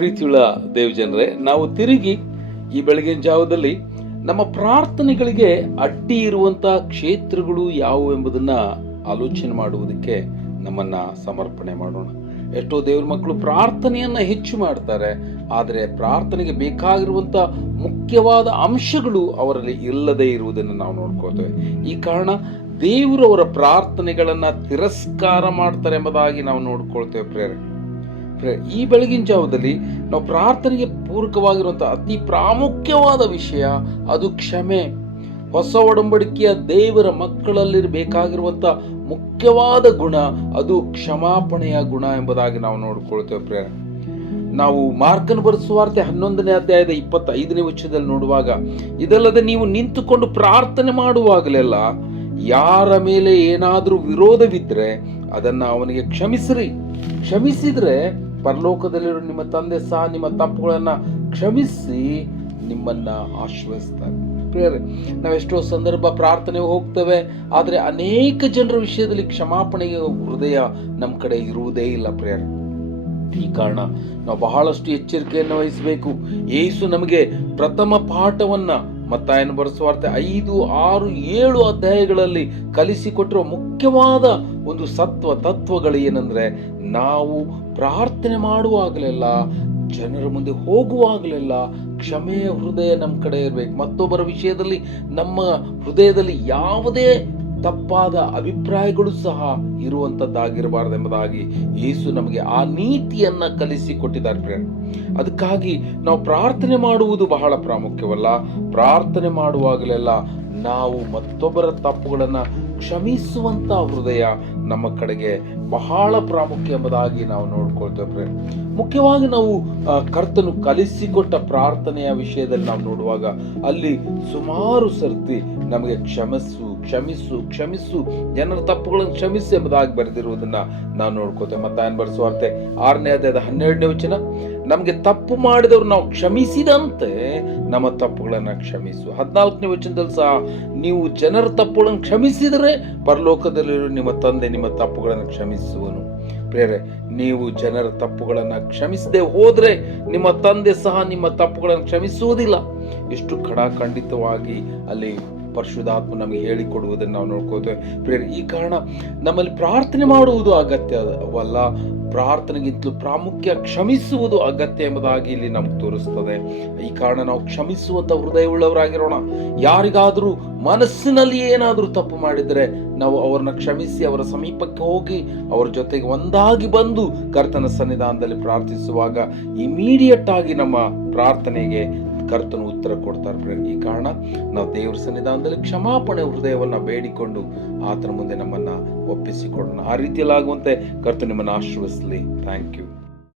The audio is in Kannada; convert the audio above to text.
ಪ್ರೀತಿಯುಳ್ಳ ದೇವಜನರೇ ನಾವು ತಿರುಗಿ ಈ ಬೆಳಗಿನ ಜಾವದಲ್ಲಿ ನಮ್ಮ ಪ್ರಾರ್ಥನೆಗಳಿಗೆ ಅಡ್ಡಿ ಇರುವಂತಹ ಕ್ಷೇತ್ರಗಳು ಯಾವುವು ಎಂಬುದನ್ನ ಆಲೋಚನೆ ಮಾಡುವುದಕ್ಕೆ ನಮ್ಮನ್ನ ಸಮರ್ಪಣೆ ಮಾಡೋಣ. ಎಷ್ಟೋ ದೇವ್ರ ಮಕ್ಕಳು ಪ್ರಾರ್ಥನೆಯನ್ನ ಹೆಚ್ಚು ಮಾಡ್ತಾರೆ ಆದರೆ ಪ್ರಾರ್ಥನೆಗೆ ಬೇಕಾಗಿರುವಂತ ಮುಖ್ಯವಾದ ಅಂಶಗಳು ಅವರಲ್ಲಿ ಇಲ್ಲದೆ ಇರುವುದನ್ನು ನಾವು ನೋಡ್ಕೋತೇವೆ ಈ ಕಾರಣ ದೇವರು ಅವರ ಪ್ರಾರ್ಥನೆಗಳನ್ನು ತಿರಸ್ಕಾರ ಮಾಡ್ತಾರೆ ಎಂಬುದಾಗಿ ನಾವು ನೋಡ್ಕೊಳ್ತೇವೆ ಪ್ರೇರೆ ಪ್ರೇರೆ, ಈ ಬೆಳಗಿನ ಜಾವದಲ್ಲಿ ನಾವು ಪ್ರಾರ್ಥನೆಗೆ ಪೂರಕವಾಗಿರುವಂತಹ ಅತಿ ಪ್ರಾಮುಖ್ಯವಾದ ವಿಷಯ ಅದು ಕ್ಷಮೆ. ಹೊಸ ಒಡಂಬಡಿಕೆಯ ದೇವರ ಮಕ್ಕಳಲ್ಲಿರಬೇಕಾಗಿರುವಂಥ ಮುಖ್ಯವಾದ ಗುಣ ಅದು ಕ್ಷಮಾಪಣೆಯ ಗುಣ ಎಂಬುದಾಗಿ ನಾವು ನೋಡ್ಕೊಳ್ತೇವೆ ಪ್ರೇರ ನಾವು ಮಾರ್ಕನ್ ಬರೆಸುವಾರ್ತೆ ಹನ್ನೊಂದನೇ ಅಧ್ಯಾಯದ ಇಪ್ಪತ್ತೈದನೇ ವಚನದಲ್ಲಿ ನೋಡುವಾಗ, ಇದಲ್ಲದೆ ನೀವು ನಿಂತುಕೊಂಡು ಪ್ರಾರ್ಥನೆ ಮಾಡುವಾಗಲೆಲ್ಲ ಯಾರ ಮೇಲೆ ಏನಾದರೂ ವಿರೋಧವಿದ್ದರೆ ಅದನ್ನ ಅವನಿಗೆ ಕ್ಷಮಿಸಿರಿ. ಕ್ಷಮಿಸಿದ್ರೆ ಪರಲೋಕದಲ್ಲಿರೋ ನಿಮ್ಮ ತಂದೆ ಸಹ ನಿಮ್ಮ ತಪ್ಪುಗಳನ್ನು ಕ್ಷಮಿಸಿ ನಿಮ್ಮನ್ನ ಆಶ್ರಯಿಸ್ತಾರೆ. ಪ್ರಿಯರೇ, ನಾವೆಷ್ಟೋ ಸಂದರ್ಭ ಪ್ರಾರ್ಥನೆ ಹೋಗ್ತೇವೆ, ಆದರೆ ಅನೇಕ ಜನರ ವಿಷಯದಲ್ಲಿ ಕ್ಷಮಾಪಣೆಯ ಹೃದಯ ನಮ್ಮ ಕಡೆ ಇರುವುದೇ ಇಲ್ಲ ಪ್ರಿಯರೇ. ಈ ಕಾರಣ ನಾವು ಬಹಳಷ್ಟು ಎಚ್ಚರಿಕೆಯನ್ನು ವಹಿಸಬೇಕು. ಯೇಸು ನಮಗೆ ಪ್ರಥಮ ಪಾಠವನ್ನ ಮತ್ತಾಯನ ಬರೆಸುವಾರ್ತೆ ಐದು, ಆರು, ಏಳು ಅಧ್ಯಾಯಗಳಲ್ಲಿ ಕಲಿಸಿಕೊಟ್ಟಿರುವ ಮುಖ್ಯವಾದ ಒಂದು ಸತ್ವ ತತ್ವಗಳು ಏನಂದ್ರೆ ನಾವು ಪ್ರಾರ್ಥನೆ ಮಾಡುವಾಗಲೆಲ್ಲ, ಜನರ ಮುಂದೆ ಹೋಗುವಾಗಲೆಲ್ಲ ಕ್ಷಮೆಯ ಹೃದಯ ನಮ್ಮ ಕಡೆ ಇರಬೇಕು. ಮತ್ತೊಬ್ಬರ ವಿಷಯದಲ್ಲಿ ನಮ್ಮ ಹೃದಯದಲ್ಲಿ ಯಾವುದೇ ತಪ್ಪಾದ ಅಭಿಪ್ರಾಯಗಳು ಸಹ ಇರುವಂತದ್ದಾಗಿರಬಾರದು ಎಂಬುದಾಗಿ ಯೇಸು ನಮಗೆ ಆ ನೀತಿಯನ್ನ ಕಲಿಸಿಕೊಟ್ಟಿದ್ದಾರೆ ಪ್ರೇರಣ ಅದಕ್ಕಾಗಿ ನಾವು ಪ್ರಾರ್ಥನೆ ಮಾಡುವುದು ಬಹಳ ಪ್ರಾಮುಖ್ಯವಲ್ಲ. ಪ್ರಾರ್ಥನೆ ಮಾಡುವಾಗಲೆಲ್ಲ ನಾವು ಮತ್ತೊಬ್ಬರ ತಪ್ಪುಗಳನ್ನು ಕ್ಷಮಿಸುವಂತ ಹೃದಯ ನಮ್ಮ ಕಡೆಗೆ ಬಹಳ ಪ್ರಾಮುಖ್ಯ ಎಂಬುದಾಗಿ ನಾವು ನೋಡ್ಕೊಳ್ತೇವೆ ಮುಖ್ಯವಾಗಿ ನಾವು ಕರ್ತನು ಕಲಿಸಿಕೊಟ್ಟ ಪ್ರಾರ್ಥನೆಯ ವಿಷಯದಲ್ಲಿ ನಾವು ನೋಡುವಾಗ ಅಲ್ಲಿ ಸುಮಾರು ಸರ್ತಿ ನಮಗೆ ಕ್ಷಮಿಸು ಕ್ಷಮಿಸು ಕ್ಷಮಿಸು, ಜನರ ತಪ್ಪುಗಳನ್ನು ಕ್ಷಮಿಸಿ ಎಂಬುದಾಗಿ ಬರೆದಿರುವುದನ್ನ ನಾವು ನೋಡ್ಕೋತೇವೆ ಮತ್ತೆ ಬರೆಸುವಾರ್ತೆ ಆರನೇ ಅಧ್ಯಾಯದ ಹನ್ನೆರಡನೇ ವಚನ. ನಮಗೆ ತಪ್ಪು ಮಾಡಿದವರು ನಾವು ಕ್ಷಮಿಸಿದಂತೆ ನಮ್ಮ ತಪ್ಪುಗಳನ್ನು ಕ್ಷಮಿಸು. ಹದಿನಾಲ್ಕನೇ ವಚನದಲ್ಲಿ ಸಹ ನೀವು ಜನರ ತಪ್ಪುಗಳನ್ನು ಕ್ಷಮಿಸಿದರೆ ಪರಲೋಕದಲ್ಲಿರುವ ನಿಮ್ಮ ತಂದೆ ನಿಮ್ಮ ತಪ್ಪುಗಳನ್ನು ಕ್ಷಮಿಸುವನು. ಪ್ರೇರೆ ನೀವು ಜನರ ತಪ್ಪುಗಳನ್ನು ಕ್ಷಮಿಸದೆ ಹೋದರೆ ನಿಮ್ಮ ತಂದೆ ಸಹ ನಿಮ್ಮ ತಪ್ಪುಗಳನ್ನು ಕ್ಷಮಿಸುವುದಿಲ್ಲ. ಎಷ್ಟು ಖಡಾಖಂಡಿತವಾಗಿ ಅಲ್ಲಿ ಪರಿಶುದ್ಧಾತ್ಮ ನಮಗೆ ಹೇಳಿಕೊಡುವುದನ್ನು ನಾವು ನೋಡ್ಕೋತೇವೆ ಪ್ರೇರ್ ಈ ಕಾರಣ ನಮ್ಮಲ್ಲಿ ಪ್ರಾರ್ಥನೆ ಮಾಡುವುದು ಅಗತ್ಯವಲ್ಲ ಪ್ರಾರ್ಥನೆಗಿಂತಲೂ ಪ್ರಾಮುಖ್ಯ ಕ್ಷಮಿಸುವುದು ಅಗತ್ಯ ಎಂಬುದಾಗಿ ಇಲ್ಲಿ ನಮ್ಗೆ ತೋರಿಸ್ತದೆ. ಈ ಕಾರಣ ನಾವು ಕ್ಷಮಿಸುವಂತ ಹೃದಯವುಳ್ಳವರಾಗಿರೋಣ. ಯಾರಿಗಾದರೂ ಮನಸ್ಸಿನಲ್ಲಿ ಏನಾದರೂ ತಪ್ಪು ಮಾಡಿದರೆ ನಾವು ಅವರನ್ನ ಕ್ಷಮಿಸಿ ಅವರ ಸಮೀಪಕ್ಕೆ ಹೋಗಿ ಅವರ ಜೊತೆಗೆ ಒಂದಾಗಿ ಬಂದು ಕರ್ತನ ಸನ್ನಿಧಾನದಲ್ಲಿ ಪ್ರಾರ್ಥಿಸುವಾಗ ಇಮಿಡಿಯೇಟ್ ಆಗಿ ನಮ್ಮ ಪ್ರಾರ್ಥನೆಗೆ ಕರ್ತನು ಉತ್ತರ ಕೊಡ್ತಾರೆ. ಈ ಕಾರಣ ನಾವು ದೇವರ ಸನ್ನಿಧಾನದಲ್ಲಿ ಕ್ಷಮಾಪಣೆ ಹೃದಯವನ್ನು ಬೇಡಿಕೊಂಡು ಆತನ ಮುಂದೆ ನಮ್ಮನ್ನು ಒಪ್ಪಿಸಿಕೊಡೋಣ. ಆ ರೀತಿಯಲ್ಲಾಗುವಂತೆ ಕರ್ತನು ನಿಮ್ಮನ್ನು ಆಶೀರ್ವಿಸಲಿ ಥ್ಯಾಂಕ್ ಯು